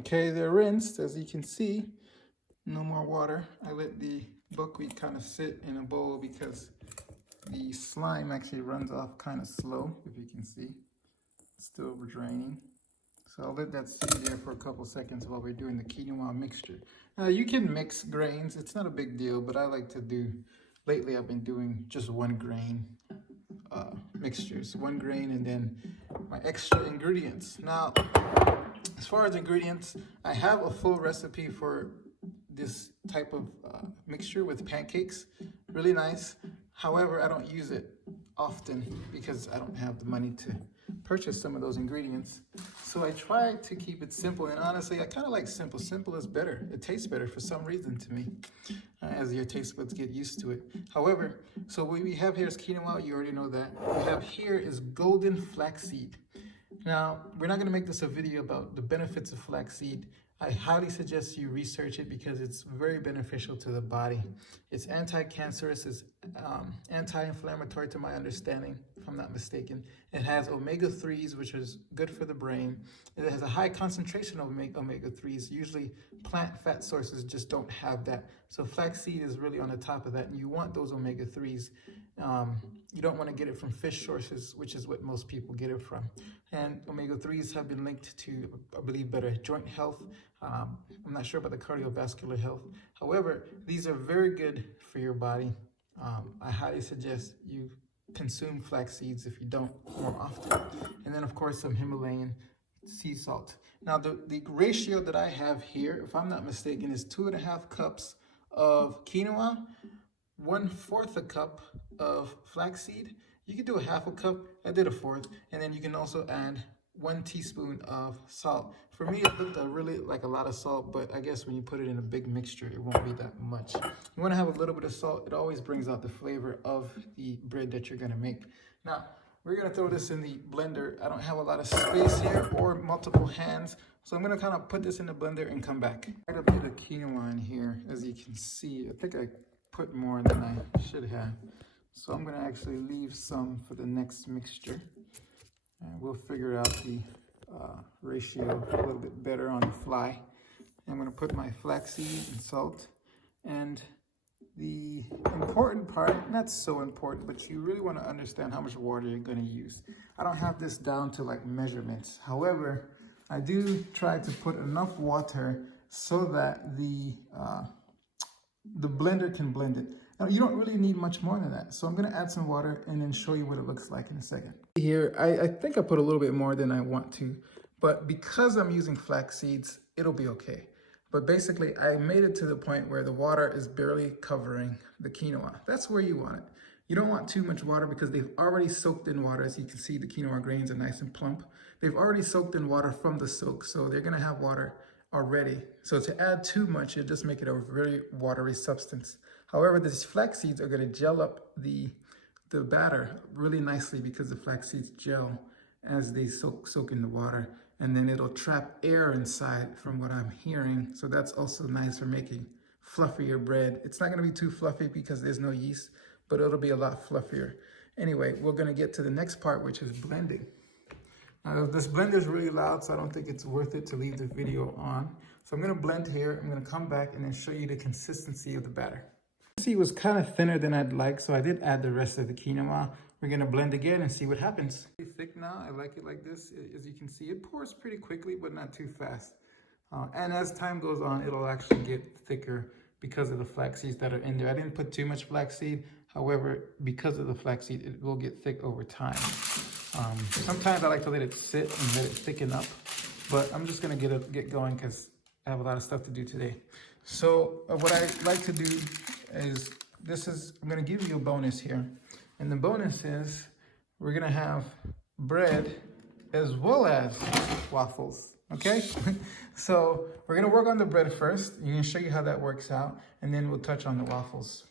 Okay, they're rinsed, as you can see. No more water. I let the buckwheat kind of sit in a bowl because the slime actually runs off kind of slow, if you can see. It's still draining. So I'll let that sit there for a couple seconds while we're doing the quinoa mixture. Now you can mix grains, it's not a big deal, but I like to do, lately I've been doing just one grain mixtures, one grain and then my extra ingredients. Now, as far as ingredients, I have a full recipe for this type of mixture with pancakes, really nice. However, I don't use it often because I don't have the money to purchase some of those ingredients. So I try to keep it simple, and honestly, I kind of like simple. Simple is better. It tastes better for some reason to me, as your taste buds get used to it. However, so what we have here is quinoa. You already know that. What we have here is golden flaxseed. Now, we're not going to make this a video about the benefits of flaxseed. I highly suggest you research it because it's very beneficial to the body. It's anti-cancerous, it's anti-inflammatory to my understanding, if I'm not mistaken. It has omega-3s, which is good for the brain. It has a high concentration of omega-3s. Usually plant fat sources just don't have that. So flaxseed is really on the top of that, and you want those omega-3s. You don't want to get it from fish sources, which is what most people get it from. And omega-3s have been linked to, I believe, better joint health. I'm not sure about the cardiovascular health. However, these are very good for your body. I highly suggest you consume flax seeds if you don't more often. And then, of course, some Himalayan sea salt. Now, the ratio that I have here, if I'm not mistaken, is 2.5 cups of quinoa, 1/4 a cup of flaxseed. You could do a 1/2 cup. I did a 1/4, and then you can also add 1 teaspoon of salt. For me, it looked really like a lot of salt, but I guess when you put it in a big mixture, it won't be that much. You want to have a little bit of salt. It always brings out the flavor of the bread that you're going to make. Now, we're going to throw this in the blender. I don't have a lot of space here or multiple hands, so I'm going to kind of put this in the blender and come back. Quite a bit of quinoa in here, as you can see. I think I put more than I should have. So I'm going to actually leave some for the next mixture. And we'll figure out the ratio a little bit better on the fly. I'm going to put my flaxseed and salt. And the important part, not so important, but you really want to understand how much water you're going to use. I don't have this down to like measurements. However, I do try to put enough water so that the blender can blend it. Now, you don't really need much more than that. So I'm going to add some water and then show you what it looks like in a second. Here, I think I put a little bit more than I want to, but because I'm using flax seeds, it'll be okay. But basically, I made it to the point where the water is barely covering the quinoa. That's where you want it. You don't want too much water because they've already soaked in water. As you can see, the quinoa grains are nice and plump. They've already soaked in water from the soak, so they're going to have water already. So to add too much, it'll just make it a very watery substance. However, these flax seeds are going to gel up the batter really nicely because the flax seeds gel as they soak in the water. And then it'll trap air inside from what I'm hearing. So that's also nice for making fluffier bread. It's not going to be too fluffy because there's no yeast, but it'll be a lot fluffier. Anyway, we're going to get to the next part, which is blending. Now, this blender is really loud, so I don't think it's worth it to leave the video on. So I'm going to blend here. I'm going to come back and then show you the consistency of the batter. See, it was kind of thinner than I'd like, so I did add the rest of the quinoa. We're going to blend again and see what happens. It's thick now. I like it like this. As you can see, it pours pretty quickly, but not too fast. And as time goes on, it'll actually get thicker because of the flax seeds that are in there. I didn't put too much flaxseed. However, because of the flaxseed, it will get thick over time. Sometimes I like to let it sit and let it thicken up, but I'm just going to get going because I have a lot of stuff to do today. So what I like to do is, I'm going to give you a bonus here. And the bonus is we're going to have bread as well as waffles, okay? So we're going to work on the bread first. I'm going to show you how that works out, and then we'll touch on the waffles.